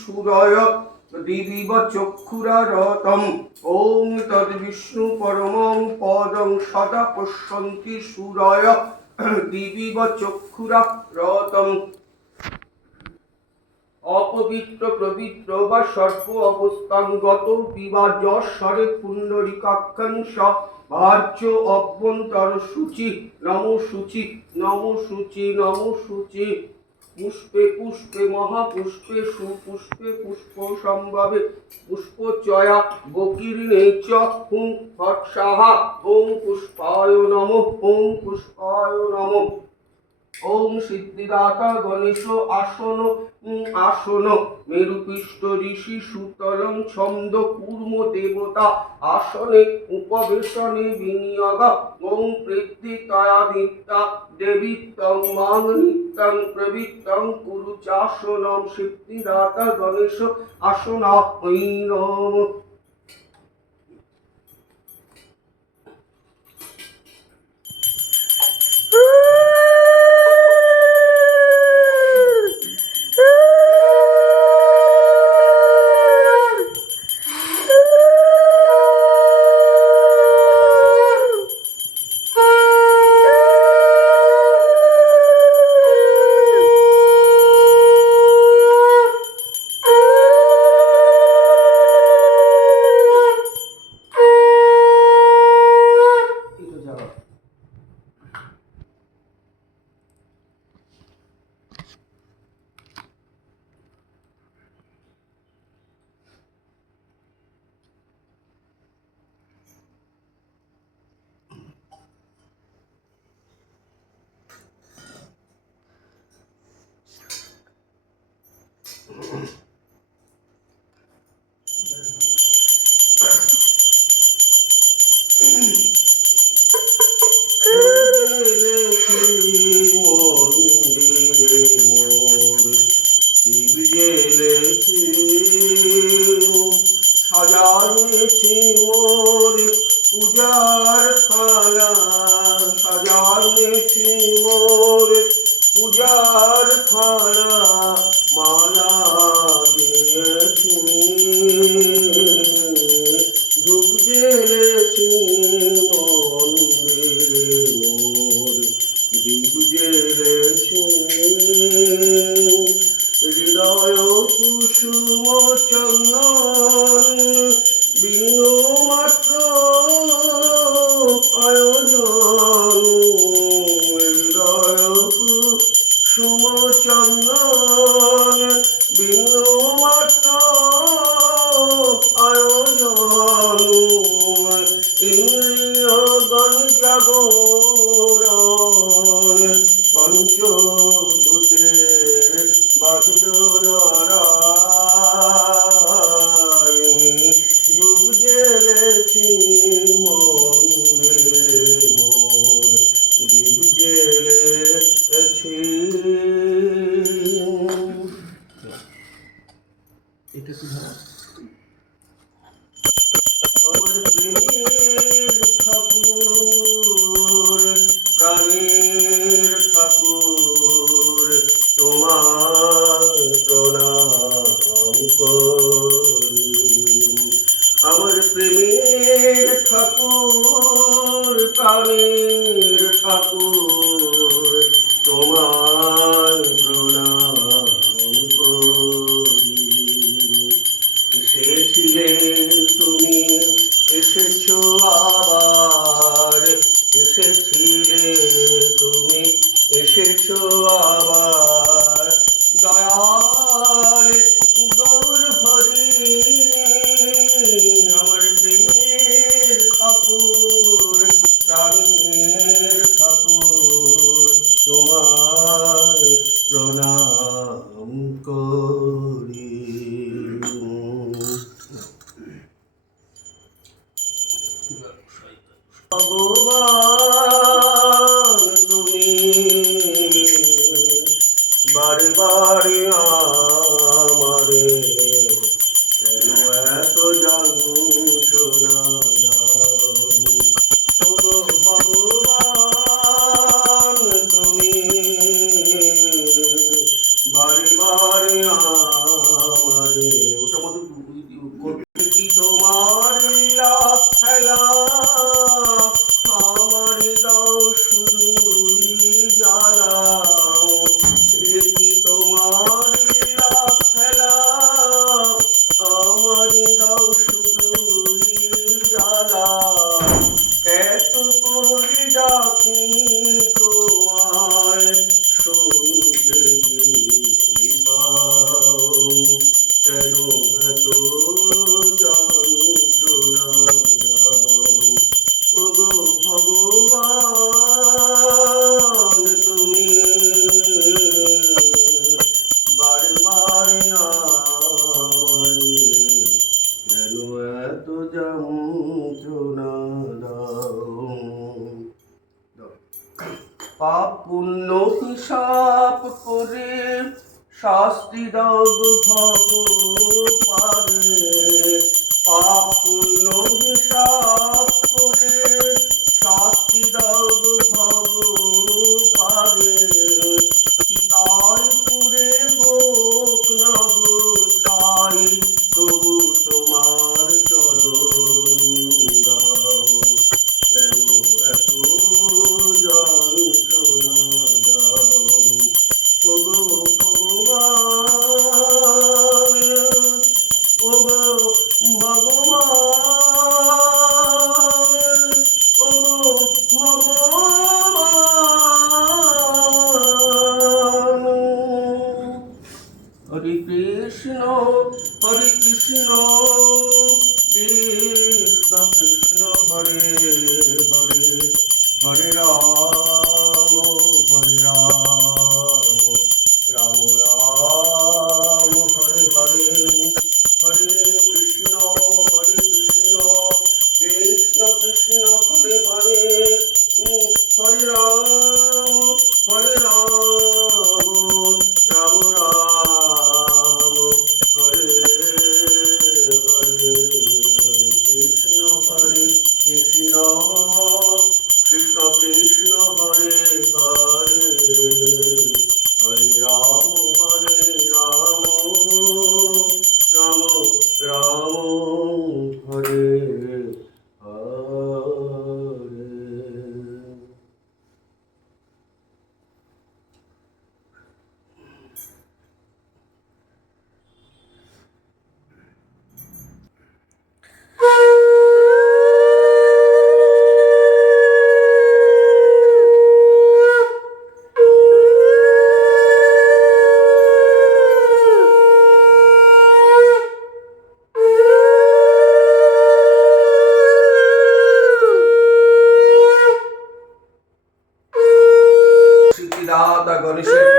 সুরয় দিবিব চক্ষুরারতম। ওং তদ্বিষ্ণু পরমং পদং সদা পশ্যন্তি সুরয় দিবিব চক্ষুরারতম। অপবিত্র পবিত্র বা সর্ব অবস্থানগত বিবাজস্বরে পুণ্ডরিকাক্ষাংশ ভার্য অভ্যন্তর শুচি নম শুচি নম শুচি নম শুচি। পুষ্পে পুষ্পে মহাপুষ্পে সুপুষ্পে পুষ্প সম্ভাবে পুষ্পচয়া বকীর্ণে চ হুং ফটসাহা ওং পুষ্পায় নমঃ ওং পুষ্পায় নমঃ। ওম সিদ্ধিদাতা গণেশ আসন আসন মেরুপৃষ্ঠ ঋষি সুতলং ছন্দ কূর্ম দেবতা আসনে উপবেশনে বিনিয়োগ। ওম প্রীতিতয়া নিত্যা দেবী তং মাং নিত্যং প্রবৃত্তং কুরু চাসনম সিদ্ধিদাতা গণেশ আসনায় নমঃ। সাজাইছি মোর পূজার থালা সাজাইছি মোর পূজার থালা মালা দিয়েছি ধূপ জ্বেলেছি মন্দিরে মোর দীপ জ্বেলেছি হৃদয় কুসুম চন্দন বিন্দু মাত্র আয়োজন হৃদয় কুসুম চন্দন বিন্দু মাত্র আয়োজন ইন্দ্রিয়গণ জাগরণ পঞ্চভূতের বাঁধল নারায়ণ ধূপ জ্বেলেছি মন্দিরে মোর দীপ জ্বেলেছি। এটা কি আমার প্রেমের ঠাকুর প্রাণের ঠাকুর তোমার প্রণাম করি। আমার প্রেমের ঠাকুর প্রাণের ঠাকুর তোমার প্রণাম করি। এসেছিলে তুমি এসেছো আবার এসেছিলে তুমি এসেছো আবার দয়াল গৌর হরি আমার প্রেমের ঠাকুর প্রাণের ঠাকুর তোমার প্রণাম করি। ভগবান তুমি বারে বারে আমারে কেন এত যন্ত্রণা দাও। ভগবান তুমি বারে বারে আমারে পাপ পুণ্য হিসাব করে শাস্তি দাও ভগবানে। পাপ পুণ্য হিসাব করে শাস্তি দাও ভগবানে। চিতায় পুরে হোক না গো ছাই, তবু তোমার চরণ দাও। কেন এত যন্ত্রণা দাও ওগো ভগবান, ওগো ভগবান, ওগো ভগবান। হরে কৃষ্ণ কৃষ্ণ কৃষ্ণ হরে হরে, হরে রাম রাম রাম হরে হরে, হরে কৃষ্ণ কৃষ্ণ কৃষ্ণ হরে হরে, হরে রাম রাম রাম হরে হরে, কৃষ্ণ কৃষ্ণ কৃষ্ণ কৃষ্ণ হরে হরে, হরে রাম রাম রাম হরে হরে। দাদা গণেশের